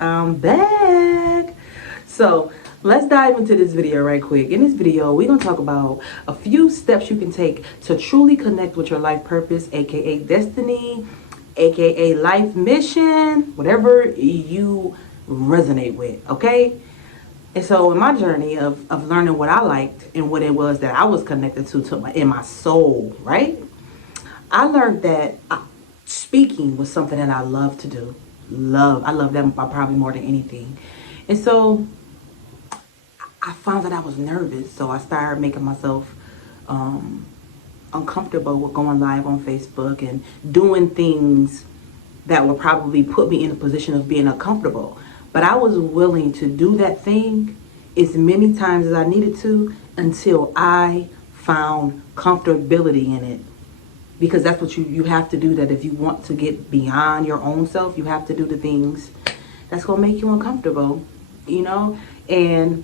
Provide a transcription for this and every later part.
I'm back. So let's dive into this video right quick. In this video, we're going to talk about a few steps you can take to truly connect with your life purpose, aka destiny, aka life mission, whatever you resonate with, okay? And so in my journey of learning what I liked and what it was that I was connected in my soul, right? I learned that speaking was something that I love to do. I love that probably more than anything. And so I found that I was nervous. So I started making myself um, uncomfortable with going live on Facebook and doing things that would probably put me in a position of being uncomfortable. But I was willing to do that thing as many times as I needed to until I found comfortability in it, because that's what you have to do. That if you want to get beyond your own self, you have to do the things that's going to make you uncomfortable, you know. And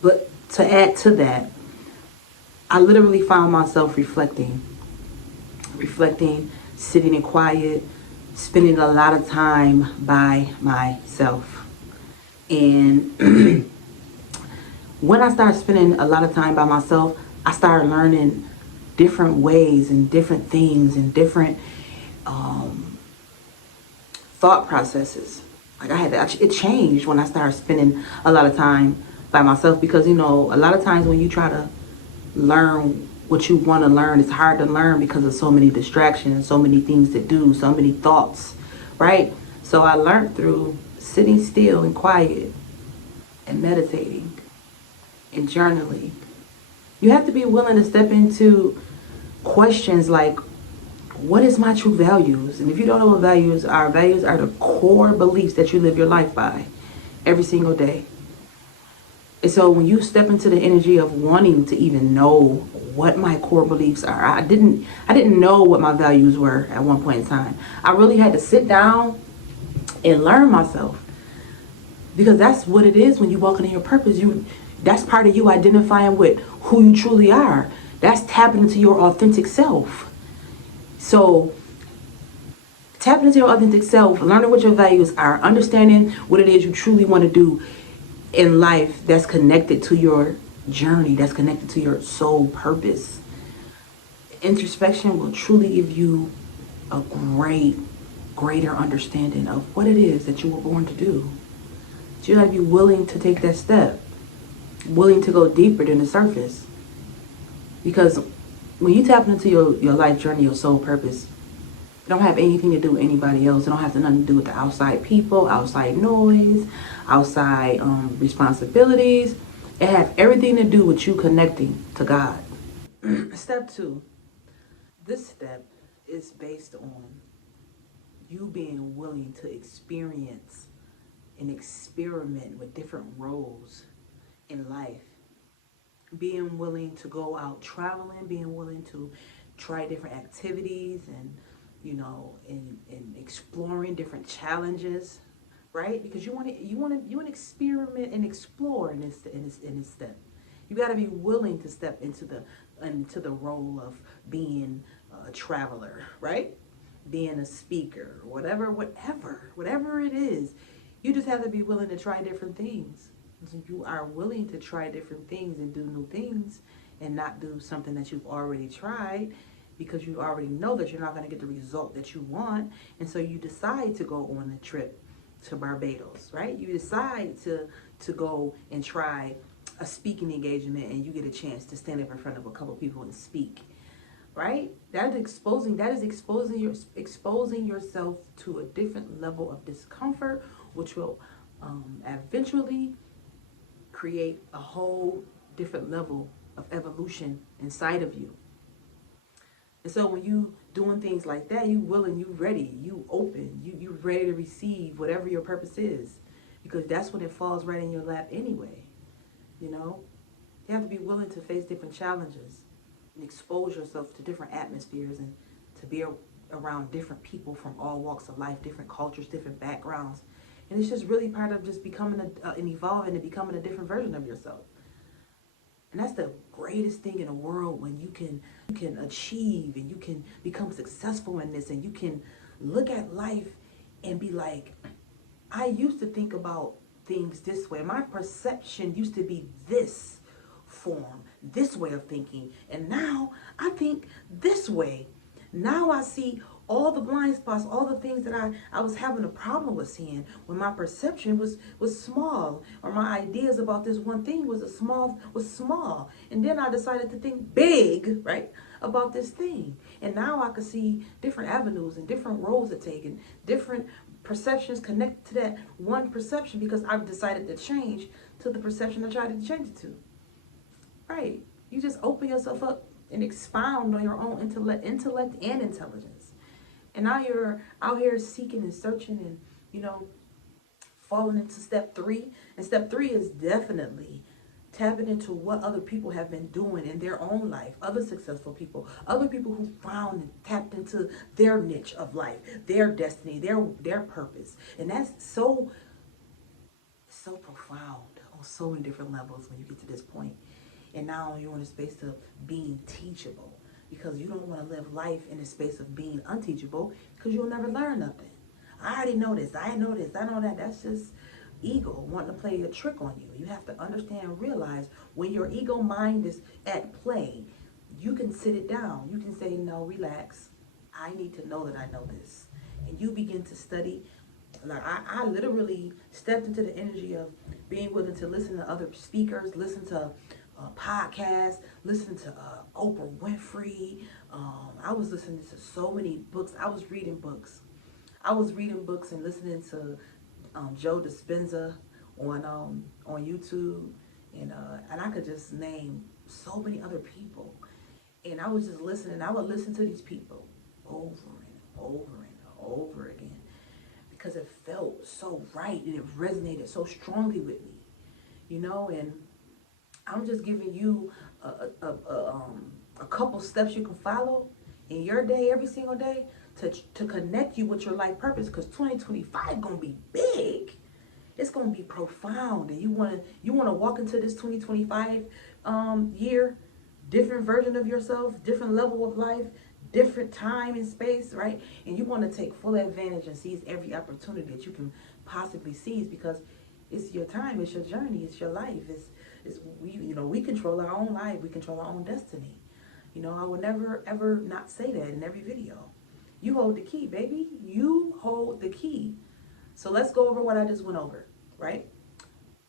but to add to that, I literally found myself reflecting, sitting in quiet, spending a lot of time by myself. And when I started spending a lot of time by myself, I started learning different ways and different things and different thought processes. Like it changed when I started spending a lot of time by myself, because a lot of times when you try to learn what you want to learn, it's hard to learn because of so many distractions, so many things to do, so many thoughts, right? So I learned through sitting still and quiet and meditating and journaling. You have to be willing to step into questions like, what is my true values? And if you don't know what values are the core beliefs that you live your life by every single day. And so when you step into the energy of wanting to even know what my core beliefs are, I didn't know what my values were at one point in time. I really had to sit down and learn myself, because that's what it is when you walk into your purpose. That's part of you identifying with who you truly are. That's tapping into your authentic self. So tapping into your authentic self, learning what your values are, understanding what it is you truly want to do in life that's connected to your journey, that's connected to your soul purpose. Introspection will truly give you a greater understanding of what it is that you were born to do. So you gotta be willing to take that step, willing to go deeper than the surface. Because when you tap into your life journey, your soul purpose, it don't have anything to do with anybody else. It don't have nothing to do with the outside people, outside noise, outside responsibilities. It has everything to do with you connecting to God. Step 2. This step is based on you being willing to experience and experiment with different roles in life. Being willing to go out traveling, being willing to try different activities and exploring different challenges, right? Because you want to experiment and explore in this step. You got to be willing to step into the role of being a traveler, right? Being a speaker, whatever it is. You just have to be willing to try different things. So you are willing to try different things and do new things and not do something that you've already tried, because you already know that you're not going to get the result that you want. And so you decide to go on a trip to Barbados, right? You decide to go and try a speaking engagement, and you get a chance to stand up in front of a couple people and speak, right? That is exposing yourself to a different level of discomfort, which will eventually create a whole different level of evolution inside of you. And so when you doing things like that, you willing, you ready, you open, you ready to receive whatever your purpose is, because that's when it falls right in your lap anyway. You have to be willing to face different challenges and expose yourself to different atmospheres, and to be around different people from all walks of life, different cultures, different backgrounds. And it's just really part of just becoming and evolving and becoming a different version of yourself. And that's the greatest thing in the world, when you can achieve and you can become successful in this, and you can look at life and be like, I used to think about things this way. My perception used to be this form, this way of thinking. And now I think this way. Now I see all the blind spots, all the things that I was having a problem with seeing when my perception was small, or my ideas about this one thing was small. And then I decided to think big, right, about this thing. And now I could see different avenues and different roads to take and different perceptions connected to that one perception, because I've decided to change to the perception I tried to change it to. Right. You just open yourself up and expound on your own intellect and intelligence. And now you're out here seeking and searching and, falling into step 3. And step 3 is definitely tapping into what other people have been doing in their own life, other successful people, other people who found and tapped into their niche of life, their destiny, their purpose. And that's so profound on so many different levels when you get to this point. And now you're in a space of being teachable, because you don't want to live life in a space of being unteachable, because you'll never learn nothing. I already know this. I know this. I know that. That's just ego wanting to play a trick on you. You have to understand and realize when your ego mind is at play, you can sit it down. You can say, no, relax. I need to know that I know this. And you begin to study. Like I literally stepped into the energy of being willing to listen to other speakers, listen to podcasts, listen to Oprah Winfrey. I was listening to so many books. I was reading books and listening to Joe Dispenza on YouTube, and I could just name so many other people. And I was just listening. I would listen to these people over and over and over again, because it felt so right and it resonated so strongly with me, and I'm just giving you a couple steps you can follow in your day, every single day, to connect you with your life purpose, because 2025 gonna be big. It's gonna be profound, and you wanna walk into this 2025 year, different version of yourself, different level of life, different time and space, right? And you want to take full advantage and seize every opportunity that you can possibly seize, because it's your time, it's your journey, it's your life. It's we control our own life, we control our own destiny. I will never ever not say that in every video. You hold the key, baby. You hold the key. So let's go over what I just went over, right?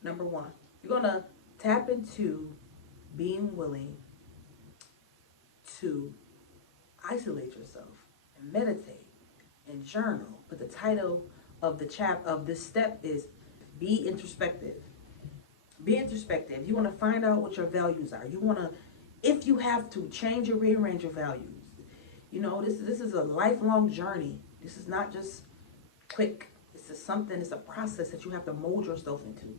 Number 1, you're gonna tap into being willing to isolate yourself and meditate and journal. But the title of this step is be introspective. Be introspective. You want to find out what your values are. You want to, if you have to, change or rearrange your values. This is a lifelong journey. This is not just quick. This is something, it's a process that you have to mold yourself into.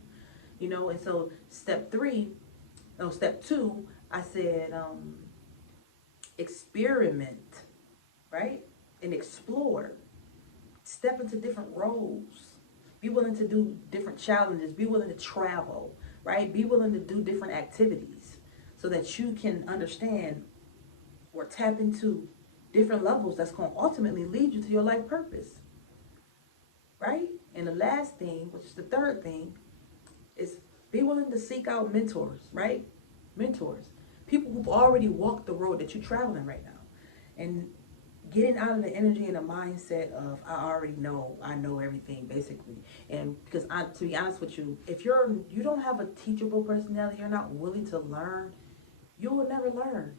And so step 2, I said experiment, right? And explore. Step into different roles. Be willing to do different challenges. Be willing to travel, right? Be willing to do different activities so that you can understand or tap into different levels that's going to ultimately lead you to your life purpose, right? And the last thing, which is the third thing, is be willing to seek out mentors, right? Mentors. People who've already walked the road that you're traveling right now. And getting out of the energy and the mindset of I know everything, basically. And because to be honest with you, if you don't have a teachable personality, you're not willing to learn, you will never learn.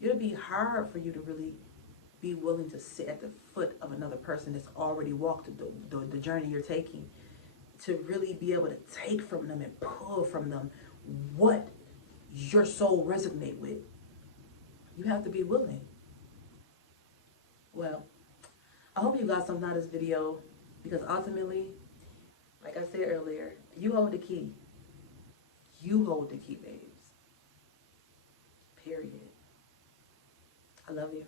It'll be hard for you to really be willing to sit at the foot of another person that's already walked the journey you're taking, to really be able to take from them and pull from them what your soul resonate with. You have to be willing. Well, I hope you got something out of this video, because ultimately, like I said earlier, you hold the key. You hold the key, babes. Period. I love you.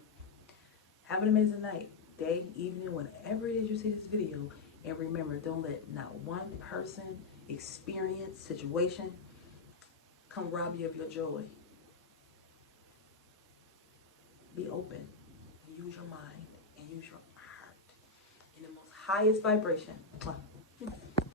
Have an amazing night, day, evening, whenever it is you see this video. And remember, don't let not one person, experience, situation come rob you of your joy. Be open. Use your mind and use your heart in the most highest vibration. Mwah.